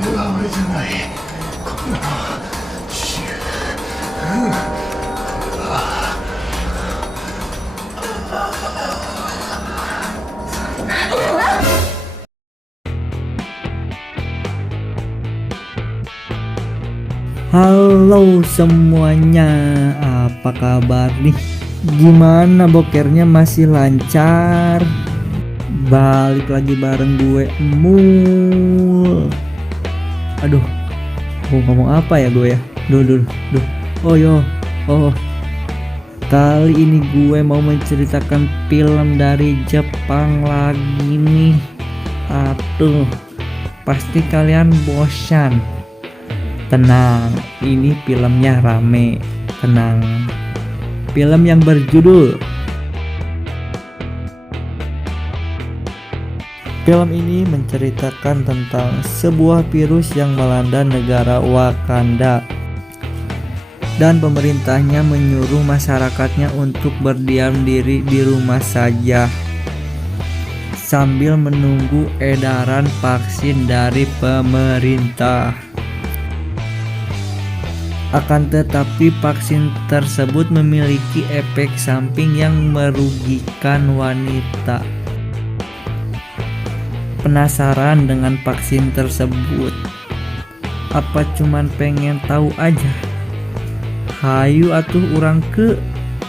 れは俺じゃない。これはシュHalo semuanya, apa kabar nih? Gimana bokernya, masih lancar? Balik lagi bareng gue Mul. Aduh, mau ngomong apa ya gue ya? Duh. Oh, kali ini gue mau menceritakan film dari Jepang lagi nih. Aduh, pasti kalian bosan. Tenang, ini filmnya rame. Tenang. Film yang berjudul. Film ini menceritakan tentang sebuah virus yang melanda negara Wakanda. Dan pemerintahnya menyuruh masyarakatnya untuk berdiam diri di rumah saja sambil menunggu edaran vaksin dari pemerintah. Akan tetapi vaksin tersebut memiliki efek samping yang merugikan wanita. Penasaran dengan vaksin tersebut? Apa cuman pengen tahu aja? Hayu atuh urang ke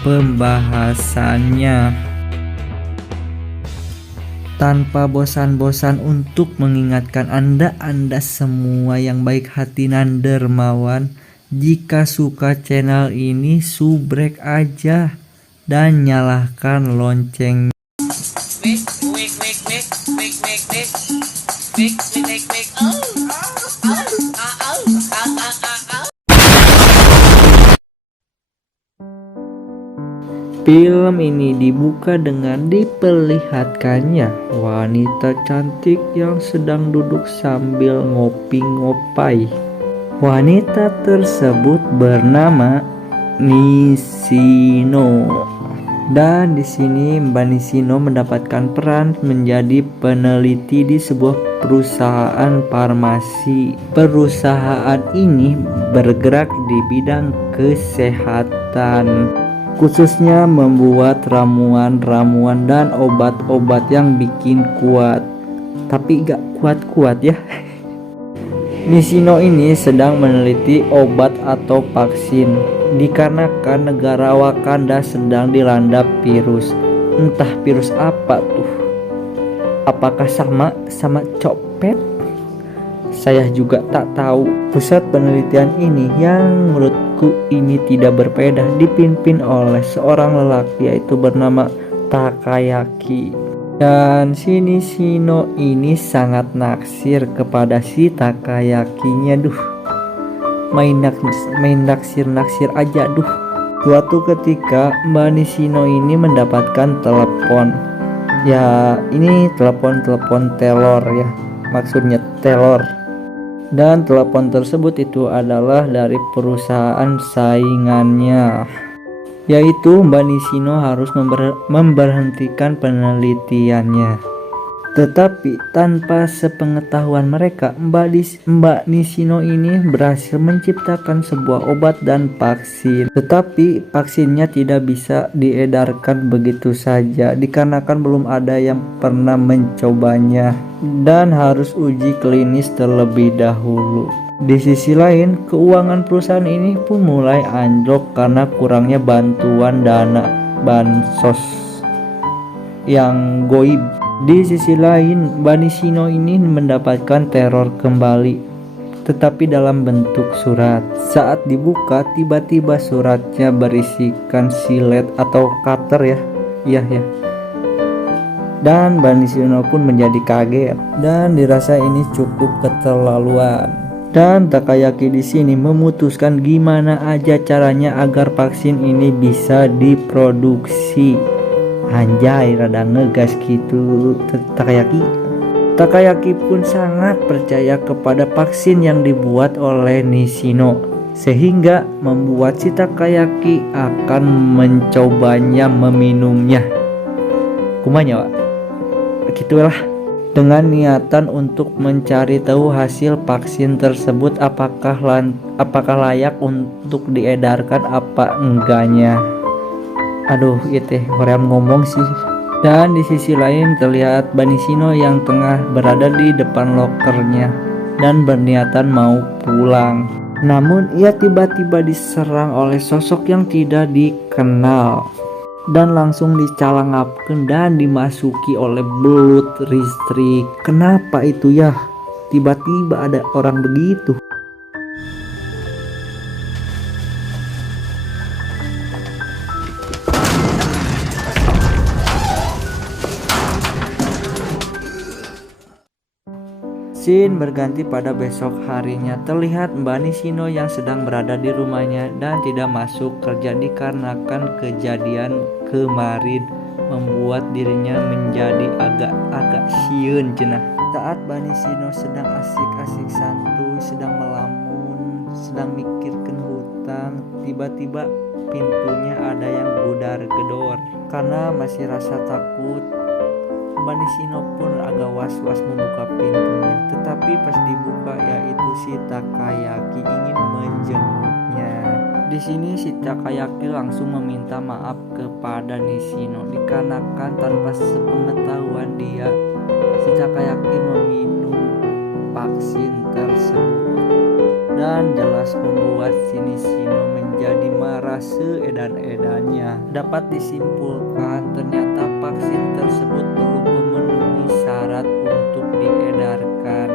pembahasannya. Tanpa bosan-bosan untuk mengingatkan Anda semua yang baik hati nan dermawan, jika suka channel ini, subrek aja dan nyalakan lonceng. Film ini dibuka dengan diperlihatkannya wanita cantik yang sedang duduk sambil ngopi-ngopai. Wanita tersebut bernama Nishino. Dan di sini Mbak Nishino mendapatkan peran menjadi peneliti di sebuah perusahaan farmasi. Perusahaan ini bergerak di bidang kesehatan, khususnya membuat ramuan-ramuan dan obat-obat yang bikin kuat. Tapi gak kuat-kuat ya. Nishino ini sedang meneliti obat atau vaksin dikarenakan negara Wakanda sedang dilanda virus. Entah virus apa tuh. Apakah sama copet? Saya juga tak tahu. Pusat penelitian ini yang menurutku ini tidak berbeda dipimpin oleh seorang lelaki yaitu bernama Takayaki. Dan si Nishino ini sangat naksir kepada si Takayakinya. Main naksir aja. Suatu ketika Mbak Nishino ini mendapatkan telepon. Ya, ini telepon telor ya. Maksudnya telor. Dan telepon tersebut itu adalah dari perusahaan saingannya, yaitu Mbak Nishino harus memberhentikan penelitiannya. Tetapi tanpa sepengetahuan mereka, Mbak Nishino ini berhasil menciptakan sebuah obat dan vaksin. Tetapi vaksinnya tidak bisa diedarkan begitu saja dikarenakan belum ada yang pernah mencobanya dan harus uji klinis terlebih dahulu. Di sisi lain, keuangan perusahaan ini pun mulai anjlok karena kurangnya bantuan dana bansos yang goib. Di sisi lain, Mbak Nishino ini mendapatkan teror kembali, tetapi dalam bentuk surat. Saat dibuka, tiba-tiba suratnya berisikan silet atau cutter ya. Iya. Dan Mbak Nishino pun menjadi kaget dan dirasa ini cukup keterlaluan. Dan Takayaki di sini memutuskan gimana aja caranya agar vaksin ini bisa diproduksi. Anjay, rada ngegas gitu Takayaki pun sangat percaya kepada vaksin yang dibuat oleh Nishino, sehingga membuat si Takayaki akan mencobanya meminumnya. Kumanya Wak? Gitulah. dengan niatan untuk mencari tahu hasil vaksin tersebut apakah layak untuk diedarkan apa enggaknya. Aduh, itu orang ngomong sih. Dan di sisi lain terlihat Banisino yang tengah berada di depan lokernya dan berniatan mau pulang. Namun ia tiba-tiba diserang oleh sosok yang tidak dikenal dan langsung dicalangapkan dan dimasuki oleh belut listrik. Kenapa itu ya? Tiba-tiba ada orang begitu. Scene berganti pada besok harinya. Terlihat Mbak Nisino yang sedang berada di rumahnya dan tidak masuk kerja dikarenakan kejadian kemarin membuat dirinya menjadi agak-agak sieun cenah. Saat Mbak Nisino sedang asik-asik santuy, sedang melamun, sedang mikirkan hutang, tiba-tiba pintunya ada yang budar-gedor. Karena masih rasa takut, Mbak Nisino pun agak was-was membuka pintunya. Tetapi pas dibuka, yaitu si Takayaki ingin menjenguknya. Di sini si Takayaki langsung meminta maaf kepada Nisino dikarenakan tanpa sepengetahuan dia, si Takayaki meminum vaksin tersebut dan jelas membuat si Nisino menjadi marah seedan-edannya. Dapat disimpulkan ternyata vaksin tersebut belum memenuhi syarat untuk diedarkan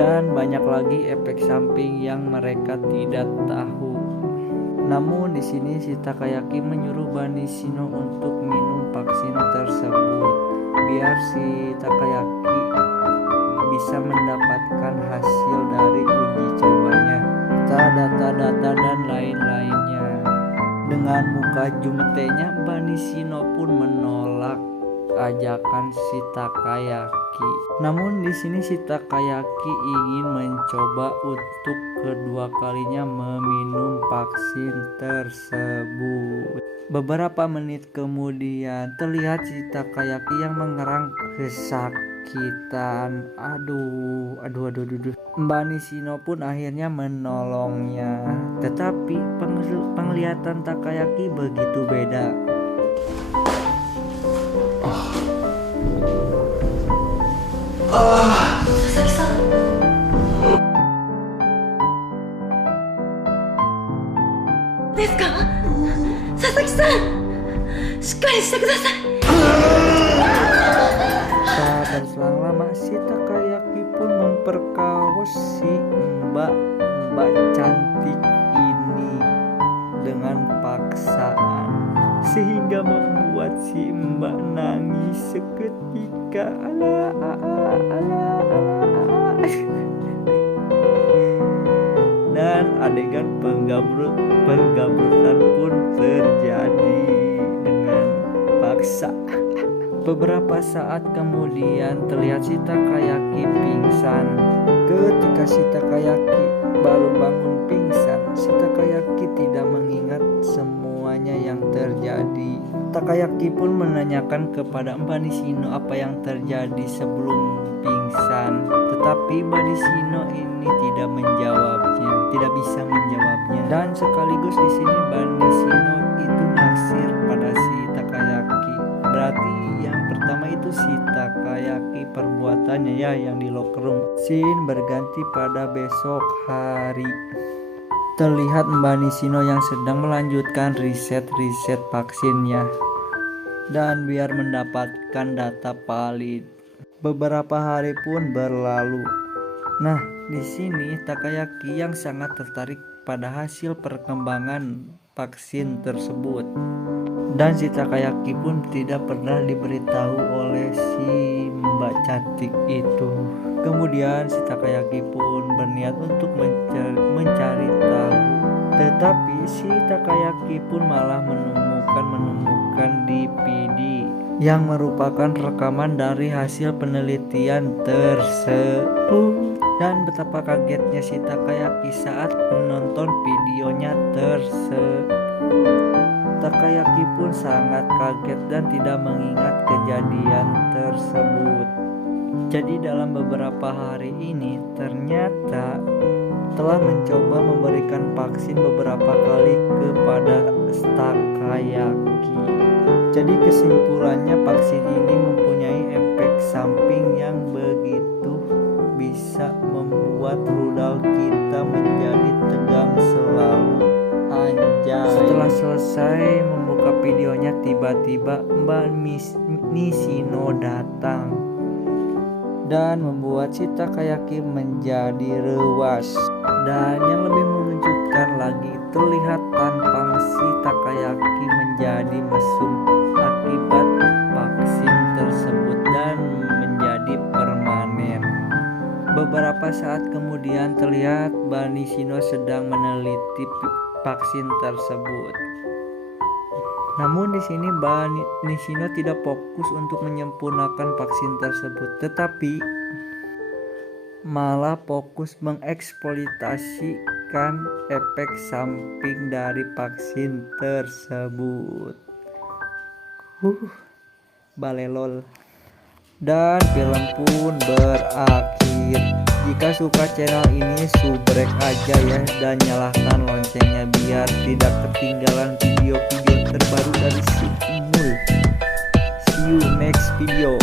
dan banyak lagi efek samping yang mereka tidak tahu. Namun di sini si Takayaki menyuruh Banisino untuk minum vaksin tersebut biar si Takayaki bisa mendapatkan hasil dari uji cobanya, data-data dan lain-lainnya. Dengan muka jumetenya, Banisino pun menolak ajakan si Takayaki. Namun di sini si Takayaki ingin mencoba untuk kedua kalinya meminum vaksin tersebut. Beberapa menit kemudian terlihat si Takayaki yang mengerang kesakitan. Aduh. Mbak Nisino pun akhirnya menolongnya. Tetapi penglihatan Takayaki begitu beda. Sasaki-san. ですか？佐々木さん、しっかりしてください。 Tak berselang lama si Takayaki pun memperkaos si mbak cantik ini dengan paksaan sehingga membuat si mbak nangis seketika. Dan adegan penggabrutan pun terjadi dengan paksa. Beberapa saat kemudian terlihat si Takayaki pingsan. Ketika si Takayaki baru bangun pingsan, si Takayaki tidak mengingat semuanya yang terjadi. Takayaki pun menanyakan kepada Mbak Nisino apa yang terjadi sebelum pingsan. Tetapi Mbak Nisino ini tidak bisa menjawabnya. Dan sekaligus di sini Mbak Nisino itu naksir pada si Takayaki. Berarti yang pertama itu si Takayaki perbuatannya ya yang di locker room. Scene berganti pada besok hari. Terlihat Mbak Nisino yang sedang melanjutkan riset vaksinnya dan biar mendapatkan data valid. Beberapa hari pun berlalu. Nah, di sini Takayaki yang sangat tertarik pada hasil perkembangan vaksin tersebut. Dan si Takayaki pun tidak pernah diberitahu oleh si mbak cantik itu. Kemudian si Takayaki pun berniat untuk mencari tahu. Tetapi si Takayaki pun malah menemukan DVD yang merupakan rekaman dari hasil penelitian tersebut. Dan betapa kagetnya si Takayaki saat menonton videonya tersebut. Takayaki pun sangat kaget dan tidak mengingat kejadian tersebut. Jadi dalam beberapa hari ini ternyata telah mencoba memberikan vaksin beberapa kali kepada Takayaki. Jadi kesimpulannya vaksin ini mempunyai efek samping yang begitu bisa membuat rudal kita menjadi tegang selalu. Anjay. Setelah selesai membuka videonya, tiba-tiba Mbak Nishino datang dan membuat si Takayaki menjadi rewas. Dan yang lebih mengejutkan lagi, terlihat tampang si Takayaki menjadi mesum akibat vaksin tersebut dan menjadi permanen. Beberapa saat kemudian terlihat Mbak Nishino sedang meneliti vaksin tersebut. Namun di sini Mbak Nishino tidak fokus untuk menyempurnakan vaksin tersebut, tetapi malah fokus mengeksploitasikan efek samping dari vaksin tersebut. Balelol. Dan film pun berakhir. Jika suka channel ini, subrek aja ya, dan nyalakan loncengnya biar tidak ketinggalan video-video terbaru dari si Imul. See you next video.